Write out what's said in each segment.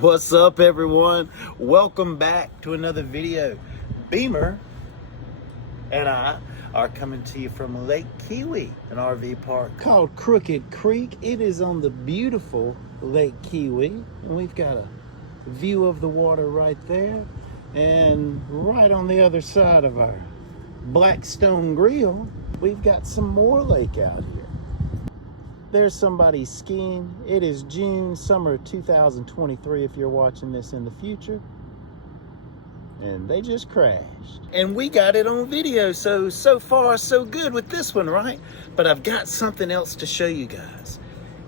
What's up, everyone? Welcome back to another video. Beamer and I are coming to you from Lake Keowee, an RV park called Crooked Creek. It is on the beautiful Lake Keowee, and we've got a view of the water right there. And right on the other side of our Blackstone Grill, we've got some more lake out here. There's somebody skiing. It is June, summer 2023 if you're watching this in the future. And they just crashed. And we got it on video, so far so good with this one, right? But I've got something else to show you guys.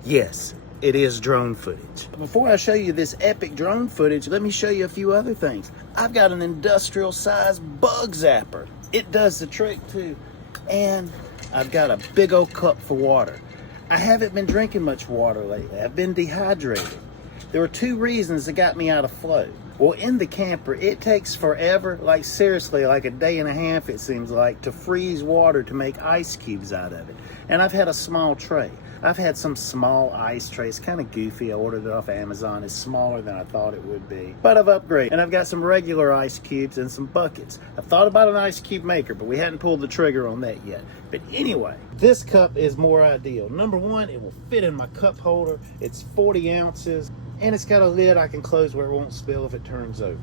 Yes, it is drone footage. Before I show you this epic drone footage, let me show you a few other things. I've got an industrial sized bug zapper. It does the trick too. And I've got a big old cup for water. I haven't been drinking much water lately. I've been dehydrated. There were two reasons that got me out of flow. Well, in the camper, it takes forever, like seriously, like a day and a half it seems like, to freeze water to make ice cubes out of it. And I've had a small tray. I've had some small ice trays, kind of goofy. I ordered it off Amazon. It's smaller than I thought it would be. But I've upgraded, and I've got some regular ice cubes and some buckets. I thought about an ice cube maker, but we hadn't pulled the trigger on that yet. But anyway, this cup is more ideal. Number one, it will fit in my cup holder. It's 40 ounces, and it's got a lid I can close where it won't spill if it turns over.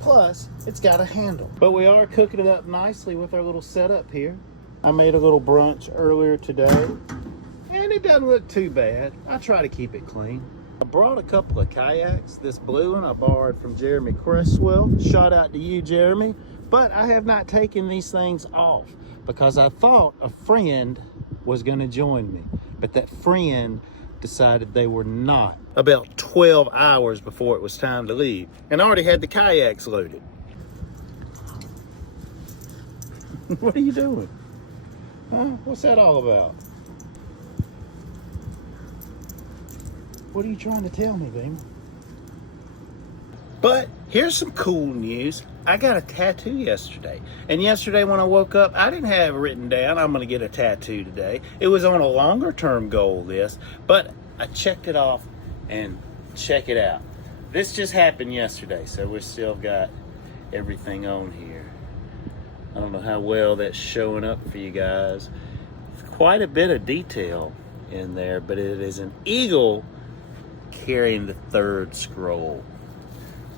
Plus, it's got a handle. But we are cooking it up nicely with our little setup here. I made a little brunch earlier today, and it doesn't look too bad. I try to keep it clean. I brought a couple of kayaks. This blue one I borrowed from Jeremy Cresswell. Shout out to you, Jeremy. But I have not taken these things off because I thought a friend was going to join me. But that friend decided they were not. About 12 hours before it was time to leave. And I already had the kayaks loaded. What are you doing? Huh? What's that all about? What are you trying to tell me, Beamer? But here's some cool news. I got a tattoo yesterday. And yesterday when I woke up, I didn't have it written down, I'm going to get a tattoo today. It was on a longer term goal list, but I checked it off and check it out. This just happened yesterday, so we still got everything on here. I don't know how well that's showing up for you guys. It's quite a bit of detail in there, but it is an eagle carrying the third scroll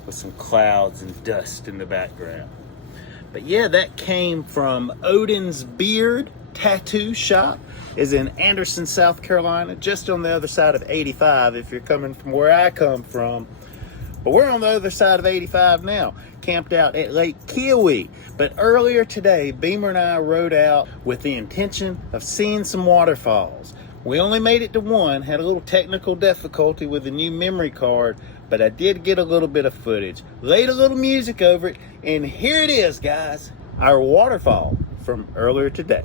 with some clouds and dust in the background. But yeah, that came from Odin's Beard Tattoo Shop. Is in Anderson, South Carolina, just on the other side of 85 if you're coming from where I come from. But we're on the other side of 85 now, camped out at Lake Keowee. But earlier today, Beamer and I rode out with the intention of seeing some waterfalls. We only made it to one, had a little technical difficulty with the new memory card, but I did get a little bit of footage, laid a little music over it, and here it is, guys, our waterfall from earlier today.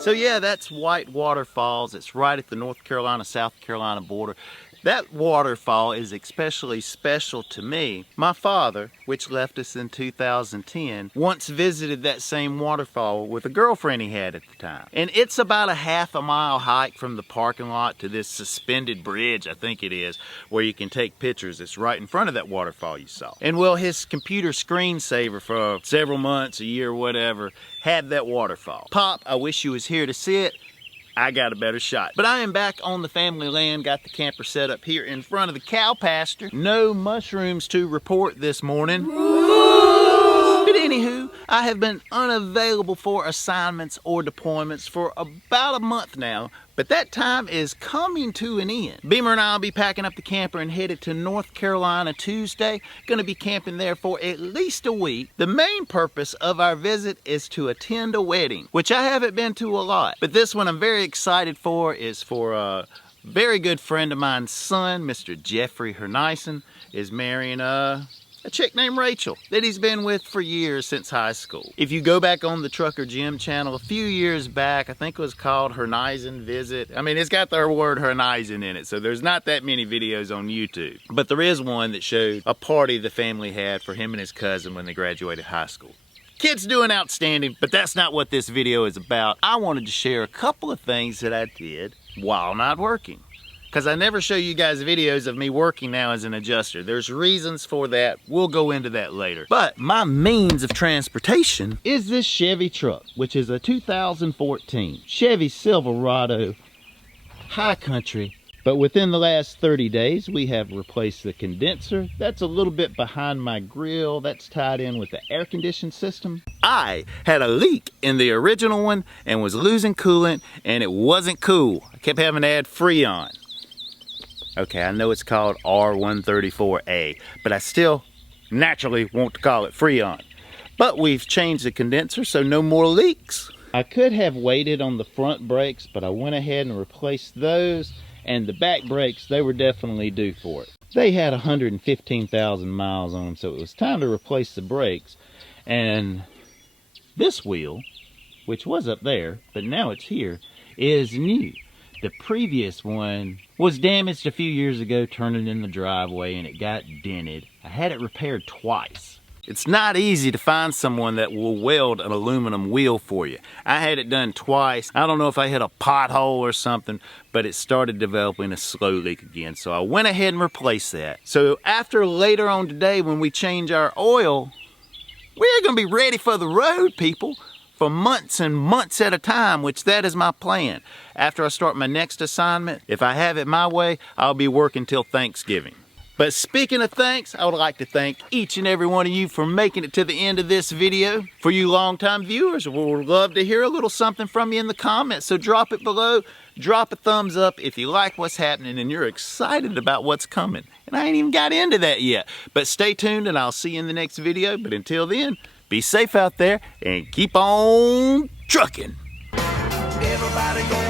So yeah, that's White Waterfalls. It's right at the North Carolina, South Carolina border. That waterfall is especially special to me. My father, which left us in 2010, once visited that same waterfall with a girlfriend he had at the time. And it's about a half-a-mile hike from the parking lot to this suspended bridge, I think it is, where you can take pictures. It's right in front of that waterfall you saw. And well, his computer screensaver for several months, a year, whatever, had that waterfall. Pop, I wish you was here to see it. I got a better shot. But I am back on the family land, got the camper set up here in front of the cow pasture. No mushrooms to report this morning. But anywho, I have been unavailable for assignments or deployments for about a month now, but that time is coming to an end. Beamer and I will be packing up the camper and headed to North Carolina Tuesday. Gonna be camping there for at least a week. The main purpose of our visit is to attend a wedding, which I haven't been to a lot. But this one I'm very excited for is for a very good friend of mine's son, Mr. Jeffrey Hirnesiens, is marrying a chick named Rachel that he's been with for years, since high school. If you go back on the Trucker Jim channel a few years back, I think it was called Hirnesiens Visit. I mean, it's got the word Hirnesiens in it, so there's not that many videos on YouTube. But there is one that showed a party the family had for him and his cousin when they graduated high school. Kid's doing outstanding, but that's not what this video is about. I wanted to share a couple of things that I did while not working, because I never show you guys videos of me working now as an adjuster. There's reasons for that. We'll go into that later. But my means of transportation is this Chevy truck, which is a 2014 Chevy Silverado High Country. But within the last 30 days, we have replaced the condenser. That's a little bit behind my grill. That's tied in with the air conditioning system. I had a leak in the original one and was losing coolant, and it wasn't cool. I kept having to add Freon. Okay, I know it's called R134A, but I still naturally want to call it Freon. But we've changed the condenser, so no more leaks. I could have waited on the front brakes, but I went ahead and replaced those, and the back brakes, they were definitely due for it. They had 115,000 miles on them, so it was time to replace the brakes. And this wheel, which was up there, but now it's here, is new. The previous one was damaged a few years ago, turning in the driveway, and it got dented. I had it repaired twice. It's not easy to find someone that will weld an aluminum wheel for you. I had it done twice. I don't know if I hit a pothole or something, but it started developing a slow leak again. So I went ahead and replaced that. So after later on today, when we change our oil, we're gonna be ready for the road, people, for months and months at a time, which that is my plan. After I start my next assignment, if I have it my way, I'll be working till Thanksgiving. But speaking of thanks, I would like to thank each and every one of you for making it to the end of this video. For you longtime viewers, we would love to hear a little something from you in the comments, so drop it below. Drop a thumbs up if you like what's happening and you're excited about what's coming. And I ain't even got into that yet. But stay tuned and I'll see you in the next video. But until then, be safe out there and keep on trucking. Everybody go